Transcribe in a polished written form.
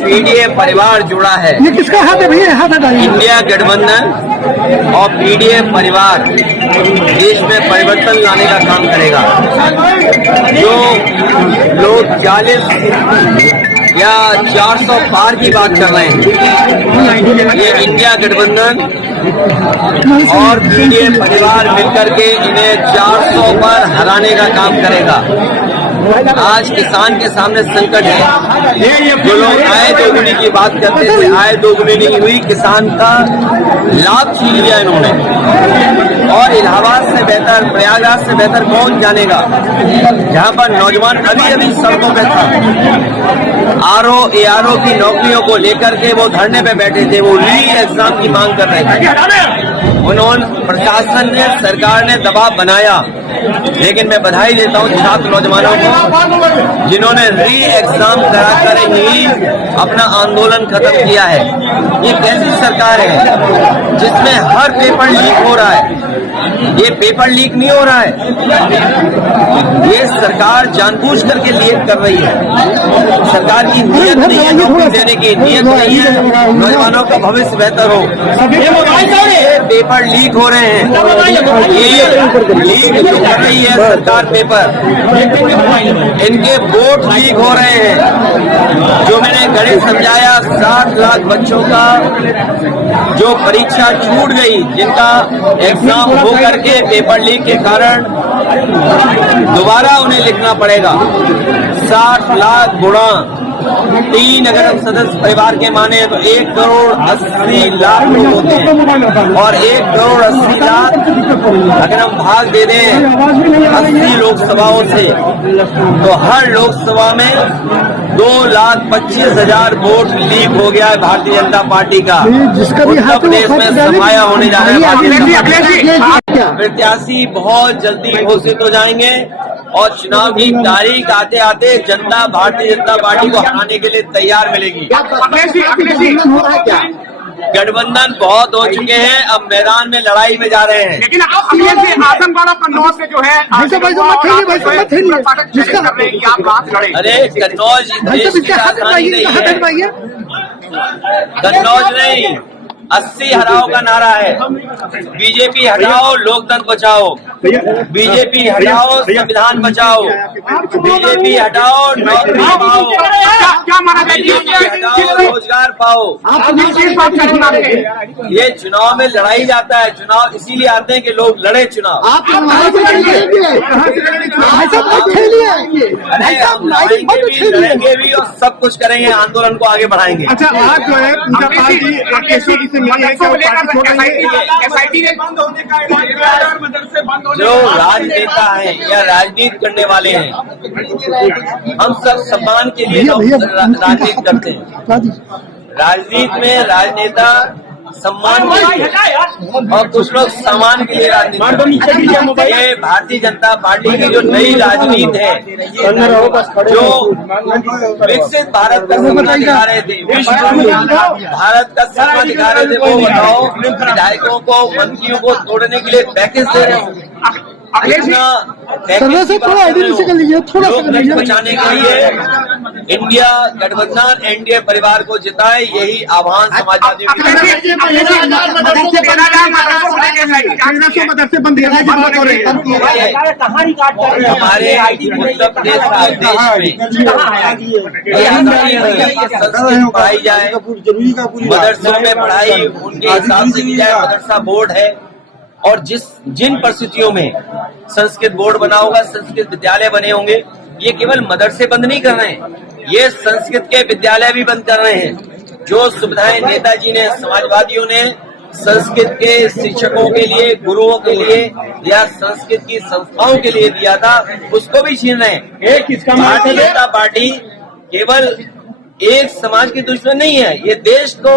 PDA परिवार जुड़ा है। ये किसका हाथ है भैया? हाथ हटाइए। इंडिया गठबंधन और पीडीए परिवार देश में परिवर्तन लाने का काम करेगा। जो लोग 40 या 400 पार की बात कर रहे हैं, ये इंडिया गठबंधन और पीडीए परिवार मिलकर के इन्हें 400 पर हराने का काम करेगा। आज किसान के सामने संकट है। जो लोग आय दोगुनी की बात करते थे, आय दोगुनी नहीं हुई, किसान का लाभ छीन लिया इन्होंने। और इलाहाबाद से बेहतर, प्रयागराज से बेहतर कौन जानेगा, जहां पर नौजवान अभी अभी सड़कों पे था। आरओ एआरओ की नौकरियों को लेकर के वो धरने पे बैठे थे, वो री एग्जाम की मांग कर रहे थे। उन्होंने, प्रशासन ने, सरकार ने दबाव बनाया, लेकिन मैं बधाई देता हूं छात्र नौजवानों को जिन्होंने री एग्जाम कराकर ही अपना आंदोलन खत्म किया है। ये कैसी सरकार है जिसमें हर पेपर लीक हो रहा है? ये पेपर लीक नहीं हो रहा है, ये सरकार जानबूझ करके लीक कर रही है। सरकार की नीयत नहीं है नौकरी देने की, नीयत नहीं है नौजवानों का भविष्य बेहतर हो। ये पेपर लीक हो रहे हैं, ये लीक जो कर रही है सरकार पेपर, इनके वोट लीक हो रहे हैं। जो मैंने गणित समझाया, 60 लाख बच्चों का जो परीक्षा छूट गई, जिनका एग्जाम हो करके पेपर लीक के कारण दोबारा उन्हें लिखना पड़ेगा। 60 लाख गुणा 3 अगर हम सदस्य परिवार के माने तो 1 करोड़ 80 लाख लोग होते हैं, और 1 करोड़ 80 लाख अगर हम भाग दे दें 80 लोकसभाओं से, तो हर लोकसभा में 2,25,000 वोट लीक हो गया है भारतीय जनता पार्टी का। उत्तर प्रदेश में सफाया होने जा रहा है। प्रत्याशी बहुत जल्दी घोषित हो जाएंगे और चुनाव की तारीख आते आते जनता भारतीय जनता पार्टी को हराने के लिए तैयार मिलेगी। गठबंधन बहुत हो चुके हैं, अब मैदान में लड़ाई में जा रहे हैं। लेकिन आजमगढ़ और कन्नौज से जो है अरे कन्नौज देश की राजधानी नहीं है, कन्नौज नहीं, 80 हटाओ का नारा है। बीजेपी हटाओ, लोकतंत्र बचाओ। बीजेपी हटाओ, संविधान बचाओ। बीजेपी हटाओ, नौकरी पाओ। बीजेपी हटाओ, रोजगार पाओ। ये चुनाव में लड़ाई जाता है, चुनाव इसीलिए आते हैं कि लोग लड़े चुनाव। लड़ेंगे भी और सब कुछ करेंगे, आंदोलन को आगे बढ़ाएंगे। अच्छा, आज जो है पूजा पार्टी से मिली है, जो राजनेता हैं या राजनीति करने वाले हैं, हम सब सम्मान के लिए राजनीति करते हैं। राजनीति में राजनेता सम्मान के लिए और कुछ लोग सम्मान के लिए राजनीति। ये भारतीय जनता पार्टी की जो नई राजनीति है, जो विकसित भारत का सपना दिखा रहे थे, विश्व भारत का सपना दिखा रहे थे, वो बताओ विधायकों को, मंत्रियों को तोड़ने के लिए पैकेज दे रहे हैं। थोड़ा आइडेंटिटी कर लीजिए, थोड़ा बचाने के लिए इंडिया गठबंधन एनडीए परिवार को जिताए, यही आह्वान समाजवादी हमारे उत्तर प्रदेश का देश में पढ़ाई जाए, मदरसों में पढ़ाई उनके हिसाब से की जाए। मदरसा बोर्ड है, और जिन परिस्थितियों में संस्कृत बोर्ड बना होगा, संस्कृत विद्यालय बने होंगे, ये केवल मदरसे बंद नहीं कर रहे हैं, ये संस्कृत के विद्यालय भी बंद कर रहे हैं। जो सुविधाएं नेताजी ने, समाजवादियों ने संस्कृत के शिक्षकों के लिए, गुरुओं के लिए या संस्कृत की संस्थाओं के लिए दिया था, उसको भी छीन रहे हैं। भारतीय जनता पार्टी केवल एक समाज की दुश्मन नहीं है, ये देश को